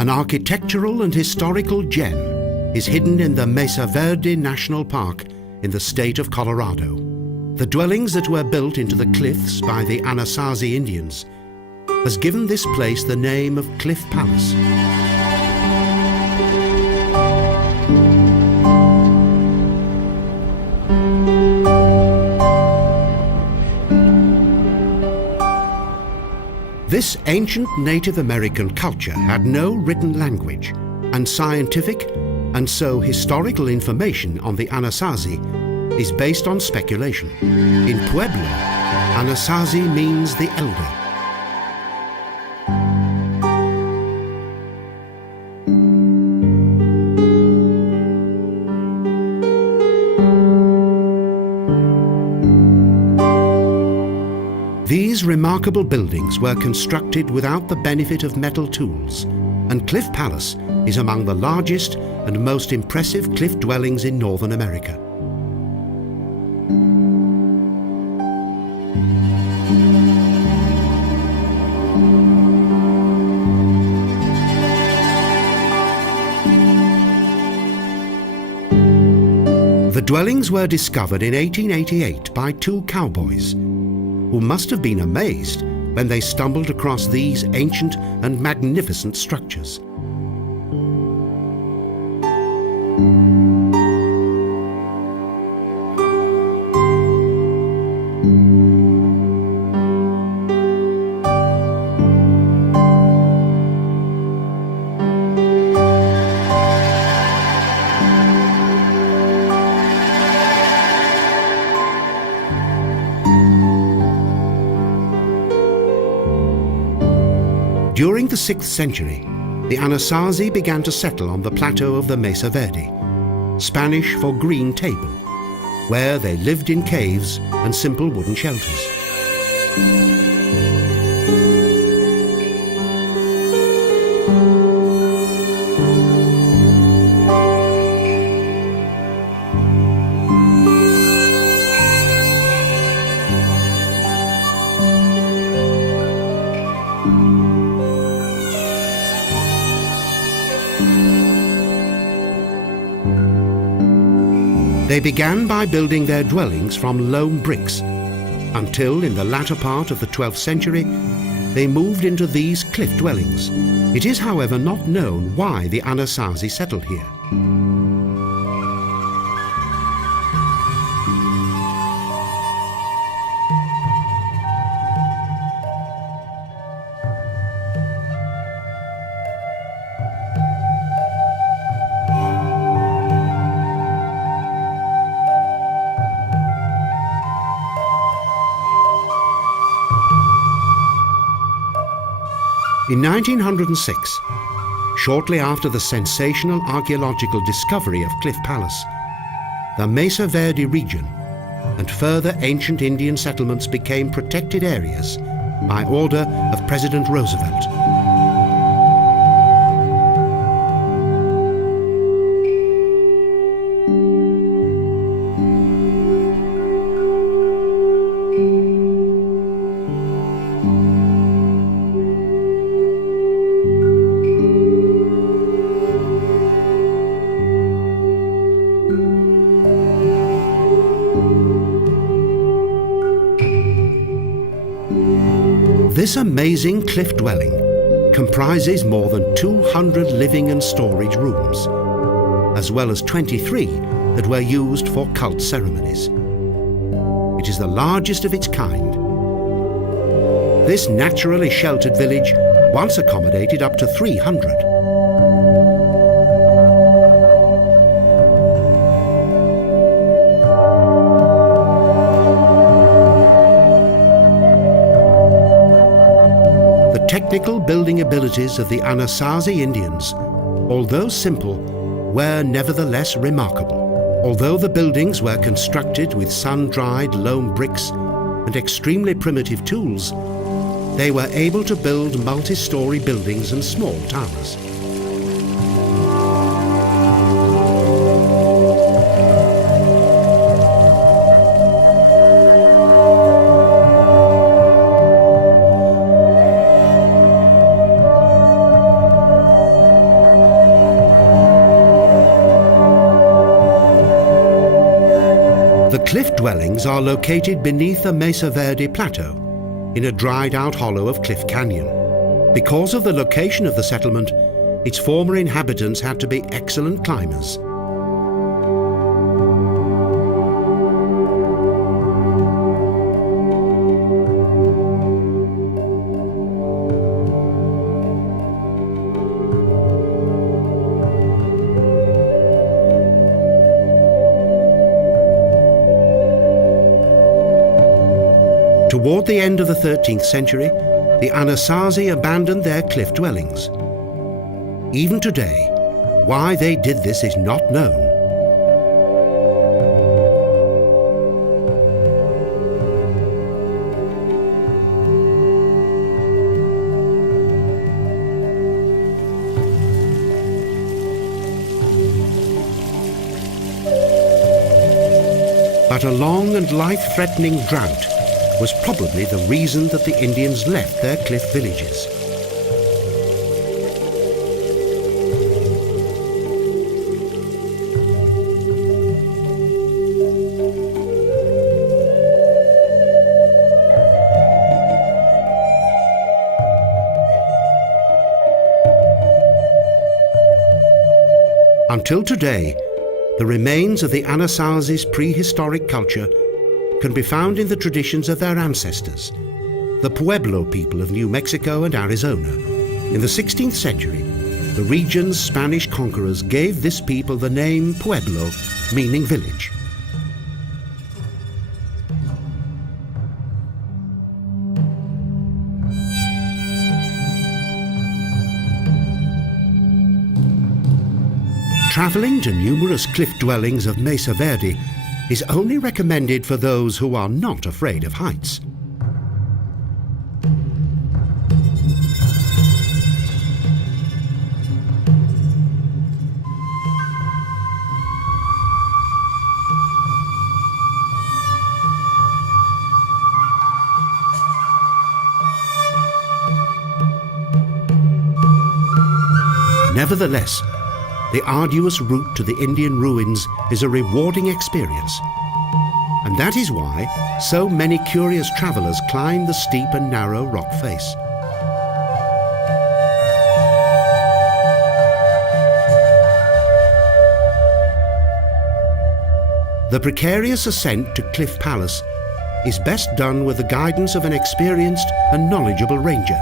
An architectural and historical gem is hidden in the Mesa Verde National Park in the state of Colorado. The dwellings that were built into the cliffs by the Anasazi Indians has given this place the name of Cliff Palace. This ancient Native American culture had no written language, and scientific and so historical information on the Anasazi is based on speculation. In Pueblo, Anasazi means the elder. These remarkable buildings were constructed without the benefit of metal tools, and Cliff Palace is among the largest and most impressive cliff dwellings in Northern America. The dwellings were discovered in 1888 by two cowboys, who must have been amazed when they stumbled across these ancient and magnificent structures. During the 6th century, the Anasazi began to settle on the plateau of the Mesa Verde, Spanish for green table, where they lived in caves and simple wooden shelters. They began by building their dwellings from loam bricks, until in the latter part of the 12th century, they moved into these cliff dwellings. It is, however, not known why the Anasazi settled here. In 1906, shortly after the sensational archaeological discovery of Cliff Palace, the Mesa Verde region and further ancient Indian settlements became protected areas by order of President Roosevelt. This amazing cliff dwelling comprises more than 200 living and storage rooms, as well as 23 that were used for cult ceremonies. It is the largest of its kind. This naturally sheltered village once accommodated up to 300. Technical building abilities of the Anasazi Indians, although simple, were nevertheless remarkable. Although the buildings were constructed with sun-dried loam bricks and extremely primitive tools, they were able to build multi-story buildings and small towers. dwellings are located beneath the Mesa Verde Plateau, in a dried-out hollow of Cliff Canyon. Because of the location of the settlement, its former inhabitants had to be excellent climbers. Toward the end of the 13th century, the Anasazi abandoned their cliff dwellings. Even today, why they did this is not known. But a long and life-threatening drought was probably the reason that the Indians left their cliff villages. Until today, the remains of the Anasazi's prehistoric culture can be found in the traditions of their ancestors, the Pueblo people of New Mexico and Arizona. In the 16th century, the region's Spanish conquerors gave this people the name Pueblo, meaning village. Traveling to numerous cliff dwellings of Mesa Verde is only recommended for those who are not afraid of heights. Nevertheless, the arduous route to the Indian ruins is a rewarding experience. And that is why so many curious travelers climb the steep and narrow rock face. The precarious ascent to Cliff Palace is best done with the guidance of an experienced and knowledgeable ranger.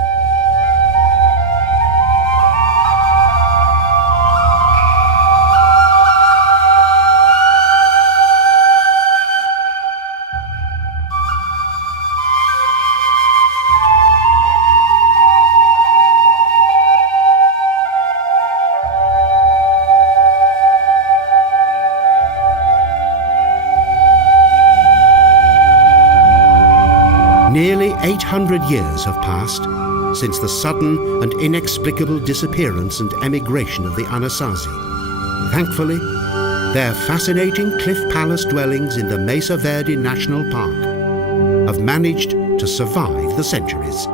Nearly 800 years have passed since the sudden and inexplicable disappearance and emigration of the Anasazi. Thankfully, their fascinating Cliff Palace dwellings in the Mesa Verde National Park have managed to survive the centuries.